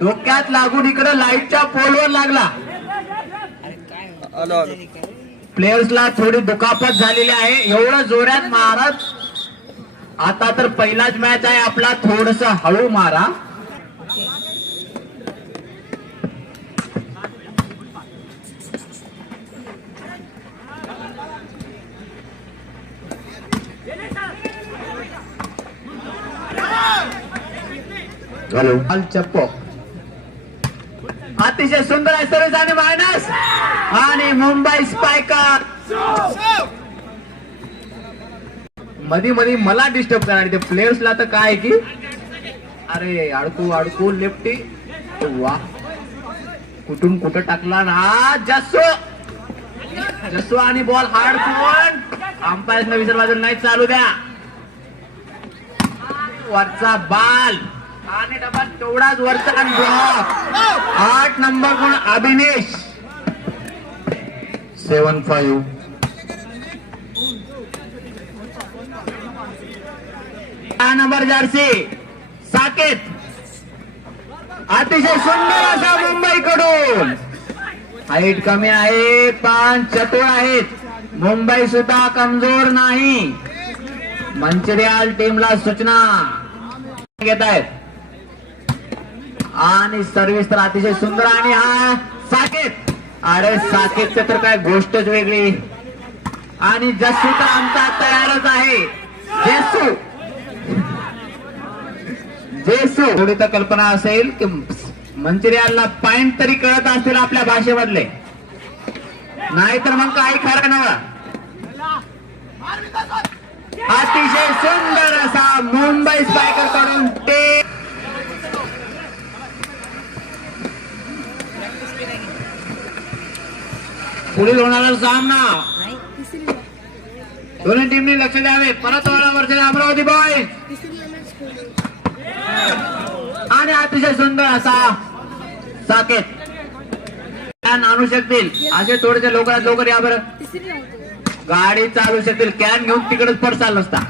डोक्यात लागून इकडे लाईटच्या पोलवर लागला. प्लेयर्सला थोडी दुखापत झालेली आहे. एवढं जोरात मारत. आता तर पहिलाच मॅच आहे आपला, थोडस हळू मारा. चप्पो अतिशय सुंदर आहे सर्विस आणि मायनस. आणि मुंबई स्पायकर मध्ये मध्ये मला डिस्टर्ब करणार. ते प्लेयर्सला तर काय की अरे अडकू अडकू लेफ्टी. वा कुठून कुठं टाकला ना. जस्सू आणि बॉल हार्ड कोण अंपायर न विसर बाजूला नाही चालू द्या. वरचा बाल आणि डबल तेवढाच वरचा ब्लॉक. 8 नंबर कोण अभिनेश. 7-5. Number Jersey Saket. अतिशय सुंदर असा मुंबईकडून. हाईट कमी आहे पण चतुर आहेत. मुंबई सुद्धा कमजोर नाही. मंचिरियल टीमला सूचना घेत आहेत. आणि सर्व्हिस तर अतिशय सुंदर. आणि हा साकेत. अरे साकेतच तर काय गोष्टच वेगळी. आणि जस्सू तर आमचा तयारच आहे. जेसू थोडी तर कल्पना असेल की मंचिरियलला पॉइंट तरी कळत असतील आपल्या भाषेमधले, नाहीतर मग काही खरं नव्हतं. अतिशय सुंदर असा मुंबई स्पायकर कडून ते पुढील होणारा सामना. दोन्ही टीमने लक्ष द्यावे. परत वरचे अमरावती बॉय आणि अतिशय सुंदर असा साकेत आणू शकतील. असे थोडेसे लवकरात लवकर या बरं. गाडी चालू शकतील. कॅन घेऊन तिकडेच पडसाल नसता.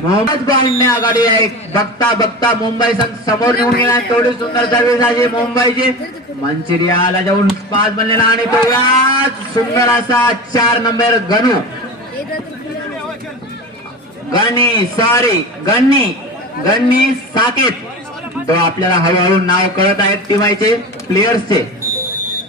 मुंबई बॉलने आघाडी आहे. बघता बघता मुंबई समोर निघून गेला. तेवढी सुंदर सर्व्हिस आहे मुंबईची. मंचिरियाला जाऊन 5 बनलेला आणि तो सुंदर असा 4 नंबर गणू गन्नी साकेत. तो आपल्याला हळूहळू नाव कळत आहेत टीमाचे प्लेयर्सचे.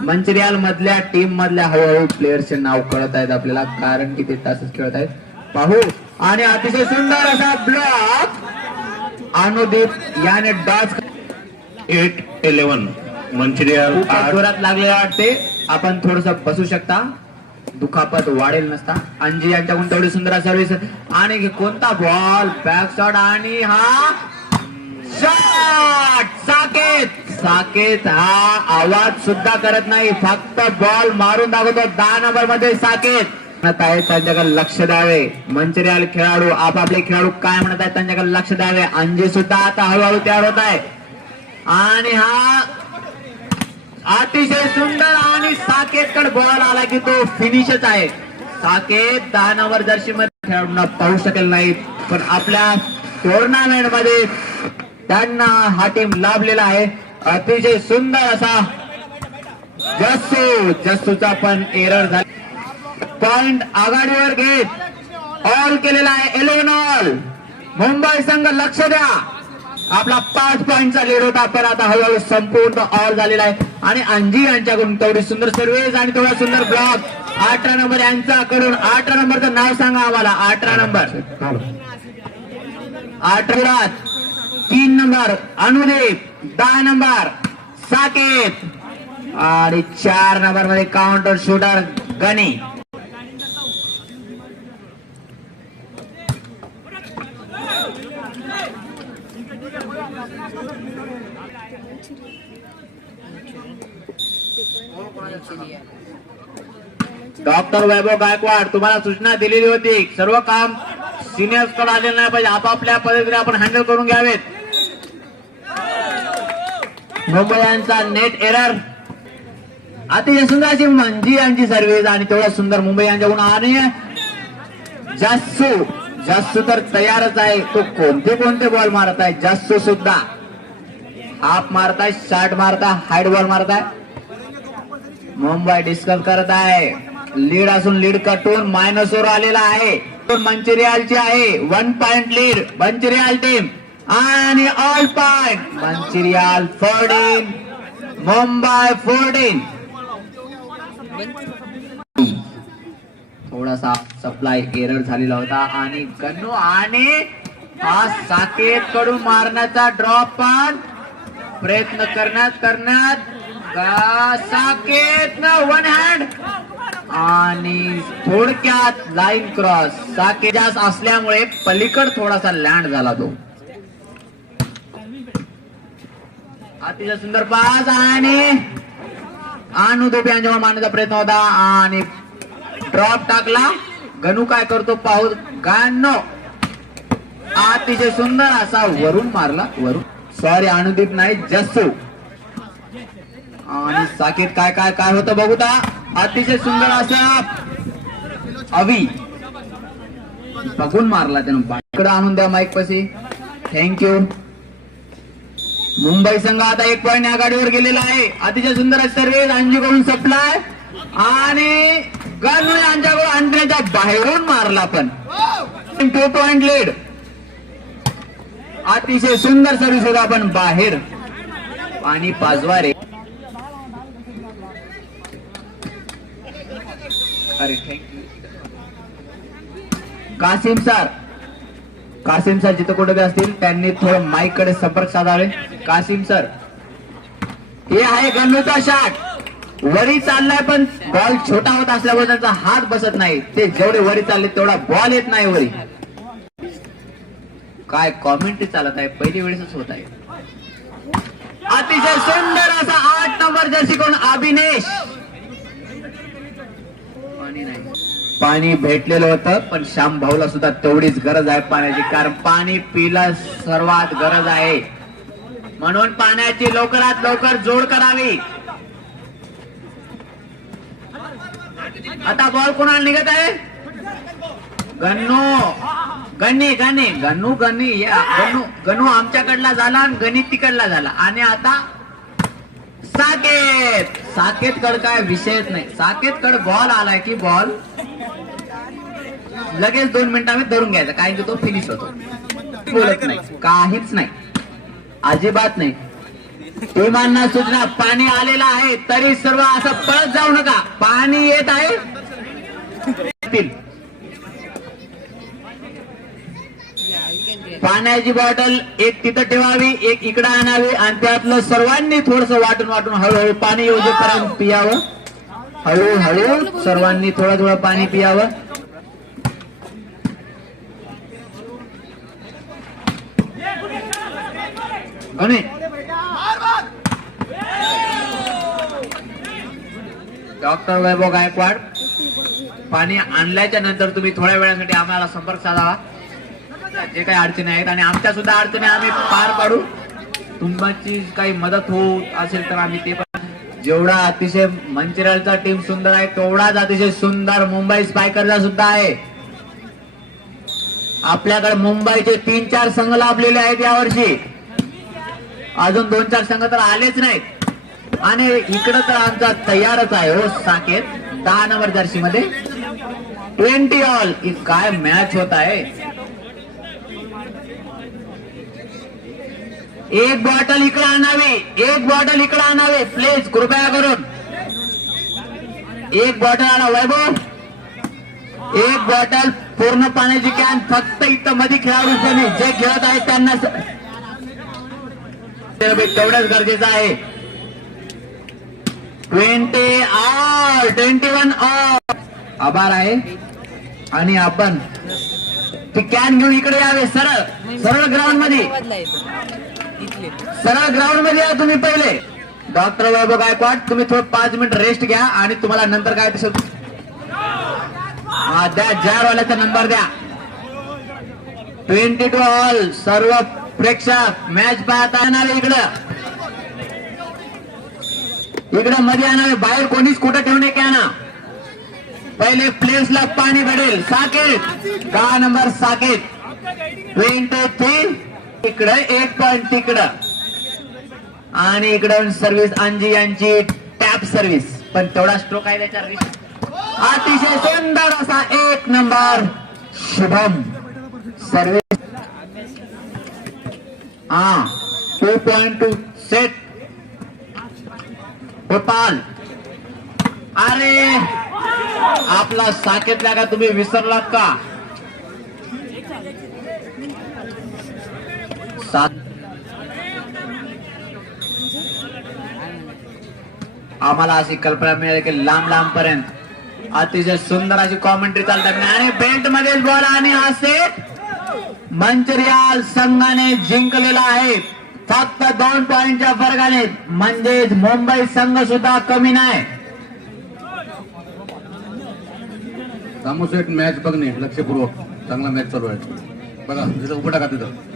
मंचिरियल मधल्या टीम मधल्या हळूहळू प्लेयर्सचे नाव कळत आहेत आपल्याला, कारण की ते तासच खेळत आहेत. पाहू. आणि अतिशय सुंदर असा ब्लॉक अनुदीप याने डॉच. 8-11 मंचिरियल जोरात लागलेला वाटते. आपण थोडस बसू शकता. दुखापत वाढेल नसता. अंजी यांच्याकडून तेवढी सुंदर सर्व्हिस. आणि कोणता बॉल बॅक शॉट. आणि हा शॉट. साकेत हा आवाज सुद्धा करत नाही, फक्त बॉल मारून दाखवतो. 10 नंबर मध्ये साकेत आहे. त्यांच्याकडे लक्ष द्यावे. मंचिरियल खेळाडू आपापले खेळाडू काय म्हणत आहेत त्यांच्याकडे लक्ष द्यावे. अंजी सुद्धा आता हळूहळू तयार होत आहे. आणि हा अतिशय सुंदर. आणि साकेत कडे बॉल आला की तो फिनिशच आहे. साकेत 10 नंबर जर्सी मध्ये खेळाडूंना पाहू शकेल नाही, पण आपल्या टुर्नामेंट मध्ये त्यांना हा टीम लाभलेला आहे. अतिशय सुंदर असा जस्सूचा पण एरर झाला. पॉइंट आघाडीवर घेत ऑल केलेला आहे. 11 ऑल. मुंबई संघ लक्ष द्या. आपला 5 पॉइंटचा लीड होता, पण आता हळूहळू संपूर्ण ऑल झालेला आहे. आणि अंजी यांच्याकडून तेवढी सुंदर सर्व्हिस आणि तेवढा सुंदर ब्लॉक. 18 नंबर यांच्याकडून. 18 नंबरचं नाव सांगा आम्हाला. 18 number 18 3 number Anudeep. 10 number Saket. आणि 4 नंबर मध्ये काउंटर शूटर गणी. डॉक्टर वैभव गायकवाड तुम्हाला सूचना दिलेली होती. सर्व काम सिनियर्स कडे आलेलं नाही पाहिजे. आपापल्या पद्धतीने आपण हँडल करून घ्यावेत. मुंबईचा नेट एरर. अतिशय सुंदर अशी मंजी यांची सर्व्हिस आणि तेवढा सुंदर मुंबई यांच्याकडून. आणि जस्सू तर तयारच आहे. तो कोणते बॉल मारत आहे जस्सू सुद्धा. हाफ मारताय, शॉर्ट मारताय, हाईट बॉल मारताय. मुंबई डिस्कस करत आहे. लीड असून लीड कटून मायनस वर आलेला आहे. मंचिरियालची आहे. 1 पॉइंट लीड मंचिरियाल टीम आणि ऑल पॉइंट मंचिरियाल 14 मुंबई 14. थोडासा सप्लाय एरर झालेला होता आणि गन्नू आणि हा साकेत कडून मारण्याचा ड्रॉप पण प्रयत्न करण्यात साकेत न वन हँड आणि थोडक्यात लाईन क्रॉस. साकेत जास्त असल्यामुळे पलीकड थोडासा लँड झाला तो. अतिशय सुंदर पास आणि अनुदोबी यांच्यावर मारण्याचा प्रयत्न होता आणि ड्रॉप टाकला. गणू काय करतो पाहू. गन्नू अतिशय सुंदर असा वरून मारला. वरून सॉरी अनुदीप नाही जस्सू. आणि साकेत काय काय काय होतं बघू ता. अतिशय सुंदर असा अवी बघून मारला त्यानं. इकडे आणून द्या माईक पशी. थँक्यू. मुंबई संघ आता 1 पॉइंट आघाडीवर गेलेला आहे. अतिशय सुंदर सर्व्हिस अंजूकडून सप्लाय आणि गन्नू यांच्याकडून अंतराच्या बाहेरून मारला पण 2 पॉइंट लीड. अतिशय सुंदर सर्व्हिस होता पण बाहेर. पाणी पाजवारे. अरे थँक्यू. कासिम सर जिथं कुठे असतील त्यांनी थोडं माईक कडे संपर्क साधावे. कासिम सर हे आहे गन्नूचा शॉट. वरी चाललाय पण बॉल छोटा होत असल्यामुळे त्यांचा हात बसत नाही. ते जेवढे वरी चालले तेवढा बॉल येत नाही वरी. काय कॉमेंट्री चालत आहे. पहिली वेळेसच होत आहे. अतिशय सुंदर असा 8 नंबर जर्सी कोण अभिनेश. पाणी भेटलेलं होतं पण श्याम भाऊला सुद्धा तेवढीच गरज आहे पाण्याची. कारण पाणी पिला सर्वात गरज आहे. म्हणून पाण्याची लवकरात लवकर जोड करावी. आता बॉल कोणाला निघत आहे. गन्नू आमच्याकडला झाला आणि गणित तिकडला झाला. आणि आता साकेत कड काय विषयच नाही. साकेत कड बॉल आलाय की बॉल लगेच 2 मिनिटांमध्ये धरून घ्यायचा. कारण की तो फिनिश होतो. बोलत नाही काहीच नाही अजिबात नाही. टीमांना सूचना पाणी आलेलं आहे तरी सर्व असं पळत जाऊ नका. पाणी येत आहे. पाण्याची बॉटल एक तिथं ठेवावी, एक इकडे आणावी आणि त्यातलं सर्वांनी थोडस वाटून हळूहळू पाणी योजेपर्यंत पियावं. हळूहळू सर्वांनी थोडं पाणी पियावं. डॉक्टर वैभव गायकवाड पाणी आणल्याच्या नंतर तुम्ही थोड्या वेळासाठी आम्हाला संपर्क साधावा. जे काही अडचणी आहेत आणि आमच्या सुद्धा अडचणी आम्ही पार पाडू. तुमची काही मदत होत असेल तर आम्ही ते पण. जेवढा अतिशय मंचिरालचा टीम सुंदर आहे तेवढाच अतिशय सुंदर मुंबई स्पायकरचा सुद्धा आहे. आपल्याकडे मुंबईचे 3-4 संघ लाभलेले आहेत यावर्षी. अजून 2-4 संघ तर आलेच नाहीत आणि इकडं तर आमचा तयारच आहे. हो साकेत 10 नंबर जर्सी मध्ये 20 ऑल. काय मॅच होत आहे. एक बॉटल इकडे आणावी, प्लीज कृपया करून. एक बॉटल आणा वैभव. एक बॉटल पूर्ण पाण्याची कॅन फक्त इथं मध्ये खेळाडू जे खेळत आहेत त्यांना तेवढंच गरजेचं आहे. 21 ऑल. आभार आहे. आणि आपण ती कॅन घेऊन इकडे यावे. सरळ ग्राउंड मध्ये या तुम्ही पहिले. डॉक्टर वैभव गायकवाड तुम्ही थोडं 5 मिनिट रेस्ट घ्या आणि तुम्हाला नंतर काय तसं द्या. जारवाल्याचा नंबर द्या. 22 ऑल. सर्व प्रेक्षक मॅच पाहता येणार. इकडं मध्ये आणावे. बाहेर कोणीच कुठं ठेवणे क्या ना. पहिले प्लेयर्सला पाणी भेटेल. साकेत 10 नंबर साकेत 23. इकडं 1 पॉइंट तिकडं. आणि इकडून सर्व्हिस अंजी यांची टॅप सर्व्हिस, पण तेवढा स्ट्रोक आहे त्याच्यावर. अतिशय सुंदर असा 1 number Shubham service. 2.2 set Gopal. अरे आपला साकेतला का तुम्ही विसरलात का? आम्हाला अशी कल्पना मिळाली की लांब लांब पर्यंत अतिशय सुंदर अशी कॉमेंट्री चालतात आणि बेल्ट मध्येच बॉल आणि हा सेट मंचरियाल संघाने जिंकलेला आहे फक्त 2 पॉइंटच्या फरकाने. म्हणजेच मुंबई संघ सुद्धा कमी नाही. एक मॅच बघणे लक्षपूर्वक चांगला मॅच चालू आहे बघा तिथं उभं टाका तिथं